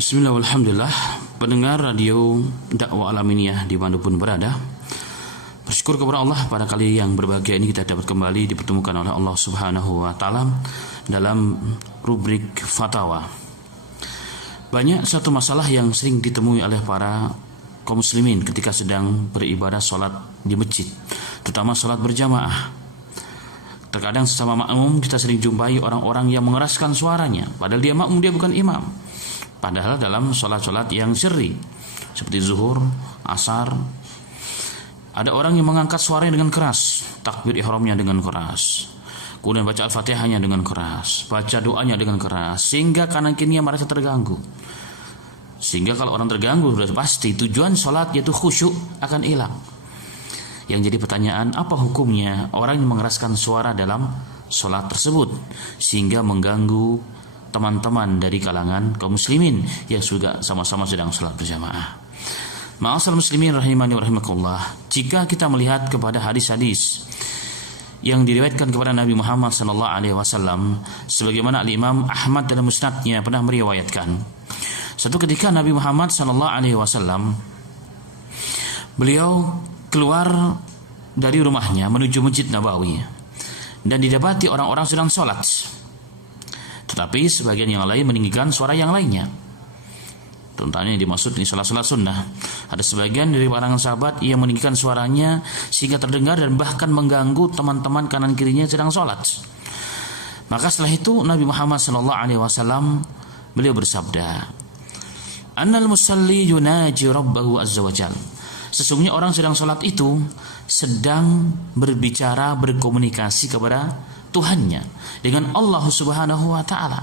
Bismillah, alhamdulillah. Pendengar radio dakwah Alaminiah dimanapun berada, bersyukur kepada Allah pada kali yang berbahagia ini kita dapat kembali dipertemukan oleh Allah Subhanahu wa Ta'ala dalam rubrik Fatawa. Banyak satu masalah yang sering ditemui oleh para kaum muslimin ketika sedang beribadah sholat di masjid, terutama sholat berjamaah. Terkadang sesama makmum kita sering jumpai orang-orang yang mengeraskan suaranya, padahal dia makmum, dia bukan imam. Padahal dalam sholat-sholat yang sirri seperti zuhur, asar, ada orang yang mengangkat suaranya dengan keras, takbir ihramnya dengan keras, kemudian baca al-fatihahnya dengan keras, baca doanya dengan keras, sehingga kanan kirinya merasa terganggu. Sehingga kalau orang terganggu sudah pasti tujuan sholat yaitu khusyuk akan hilang. Yang jadi pertanyaan, apa hukumnya orang yang mengeraskan suara dalam sholat tersebut sehingga mengganggu teman-teman dari kalangan kaum muslimin yang juga sama-sama sedang sholat berjamaah? Ma'asal muslimin rahimani wa rahimakumullah, jika kita melihat kepada hadis-hadis yang diriwayatkan kepada Nabi Muhammad sallallahu alaihi wasallam, sebagaimana Al-Imam Ahmad dalam musnadnya pernah meriwayatkan, satu ketika Nabi Muhammad sallallahu alaihi wasallam beliau keluar dari rumahnya menuju Masjid Nabawi dan didapati orang-orang sedang sholat. Tetapi sebagian yang lain meninggikan suara yang lainnya. Tentunya yang dimaksud ini sholat-sholat sunnah. Ada sebagian dari para sahabat yang meninggikan suaranya sehingga terdengar dan bahkan mengganggu teman-teman kanan kirinya yang sedang sholat. Maka setelah itu Nabi Muhammad SAW beliau bersabda, Annal musalli yunaji rabbahu azza wa jal. Sesungguhnya orang sedang sholat itu sedang berbicara, berkomunikasi kepada Tuhannya dengan Allah Subhanahu wa Ta'ala.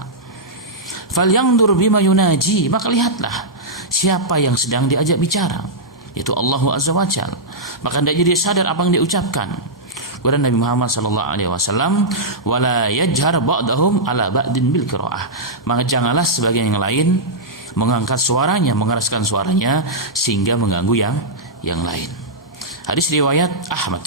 Falyanzur bima yunaji, maka lihatlah siapa yang sedang diajak bicara, yaitu Allah Azza wa Jalla. Maka hendaknya dia sadar apa yang dia ucapkan. Kemudian Nabi Muhammad sallallahu alaihi wasallam, wala yajhar ba'dahum ala ba'din bil qiraah. Maka janganlah sebagian yang lain mengangkat suaranya, mengeraskan suaranya sehingga mengganggu yang lain. Hadis riwayat Ahmad.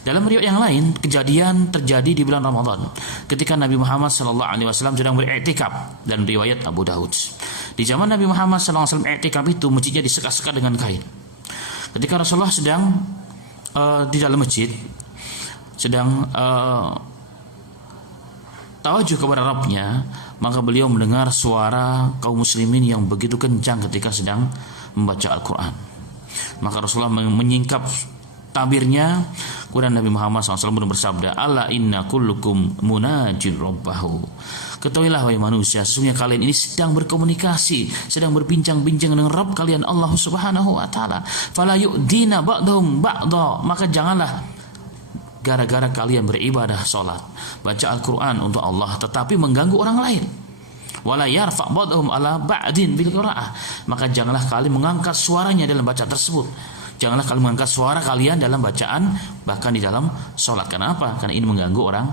Dalam riwayat yang lain, kejadian terjadi di bulan Ramadan ketika Nabi Muhammad SAW sedang beriktikaf, dan riwayat Abu Daud. Di zaman Nabi Muhammad SAW iktikaf itu masjidnya diseka-seka dengan kain. Ketika Rasulullah sedang di dalam masjid, sedang tawajuh kepada Rabbnya, maka beliau mendengar suara kaum muslimin yang begitu kencang ketika sedang membaca Al-Quran. Maka Rasulullah menyingkap tabirnya. Kemudian Nabi Muhammad SAW bersabda, Ala inna kullukum munajin rabbahu. Ketahuilah wahai manusia, sesungguhnya kalian ini sedang berkomunikasi, sedang berbincang-bincang dengan Rabb kalian Allah Subhanahu wa Ta'ala. Fala yu'dina ba'dahum ba'da. Maka janganlah gara-gara kalian beribadah salat, baca Al-Quran untuk Allah, tetapi mengganggu orang lain. Wala yarfa' ba'dahum ala ba'din bil qira'ah. Maka janganlah kalian mengangkat suaranya dalam bacaan tersebut. Janganlah kalian mengangkat suara kalian dalam bacaan, bahkan di dalam sholat. Kenapa? Karena ini mengganggu orang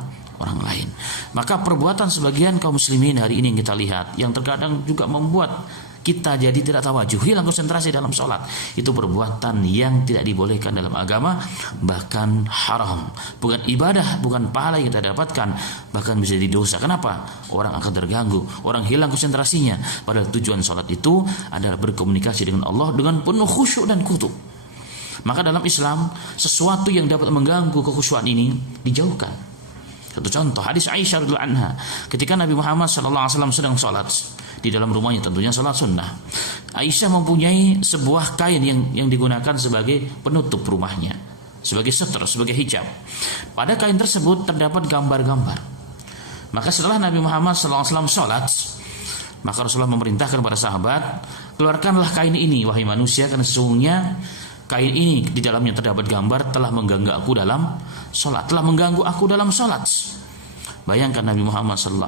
lain. Maka perbuatan sebagian kaum muslimin hari ini yang kita lihat, yang terkadang juga membuat kita jadi tidak tawajuh, hilang konsentrasi dalam sholat, itu perbuatan yang tidak dibolehkan dalam agama, bahkan haram. Bukan ibadah, bukan pahala yang kita dapatkan, bahkan bisa jadi dosa. Kenapa? Orang akan terganggu, orang hilang konsentrasinya. Padahal tujuan sholat itu adalah berkomunikasi dengan Allah dengan penuh khusyuk dan khudu. Maka dalam Islam, sesuatu yang dapat mengganggu kekhusyuan ini dijauhkan. Satu contoh, hadis Aisyah radhiyallahu anha, ketika Nabi Muhammad SAW sedang sholat di dalam rumahnya, tentunya sholat sunnah. Aisyah mempunyai sebuah kain yang digunakan sebagai penutup rumahnya, sebagai seter, sebagai hijab. Pada kain tersebut terdapat gambar-gambar. Maka setelah Nabi Muhammad SAW sholat, maka Rasulullah memerintahkan kepada sahabat, keluarkanlah kain ini wahai manusia, karena sesungguhnya kain ini di dalamnya terdapat gambar telah mengganggu aku dalam sholat, telah mengganggu aku dalam sholat. Bayangkan Nabi Muhammad SAW,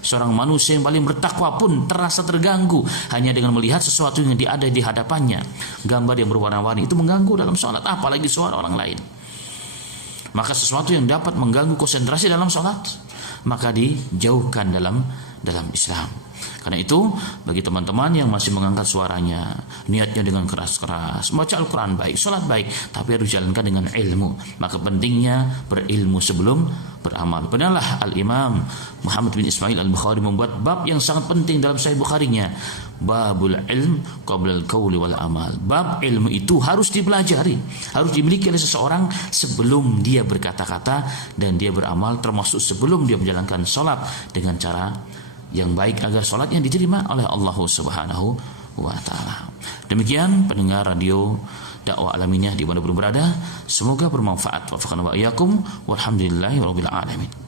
seorang manusia yang paling bertakwa pun terasa terganggu hanya dengan melihat sesuatu yang ada di hadapannya. Gambar yang berwarna-warni itu mengganggu dalam sholat, apalagi suara orang lain. Maka sesuatu yang dapat mengganggu konsentrasi dalam sholat, maka dijauhkan dalam Islam. Karena itu, bagi teman-teman yang masih mengangkat suaranya, niatnya dengan keras-keras, membaca Al-Quran baik, sholat baik, tapi harus dijalankan dengan ilmu. Maka pentingnya berilmu sebelum beramal. Padahal Al-Imam Muhammad bin Ismail Al-Bukhari membuat bab yang sangat penting dalam Sahih Bukharinya, babul ilm qabla al-qauli wal amal. Bab ilmu itu harus dipelajari, harus dimiliki oleh seseorang sebelum dia berkata-kata dan dia beramal, termasuk sebelum dia menjalankan salat dengan cara yang baik agar salatnya diterima oleh Allah Subhanahu wa taala. Demikian pendengar radio Dakwah Alamiah di mana pun berada, semoga bermanfaat. Wafaqana wa iyyakum walhamdulillahi rabbil alamin.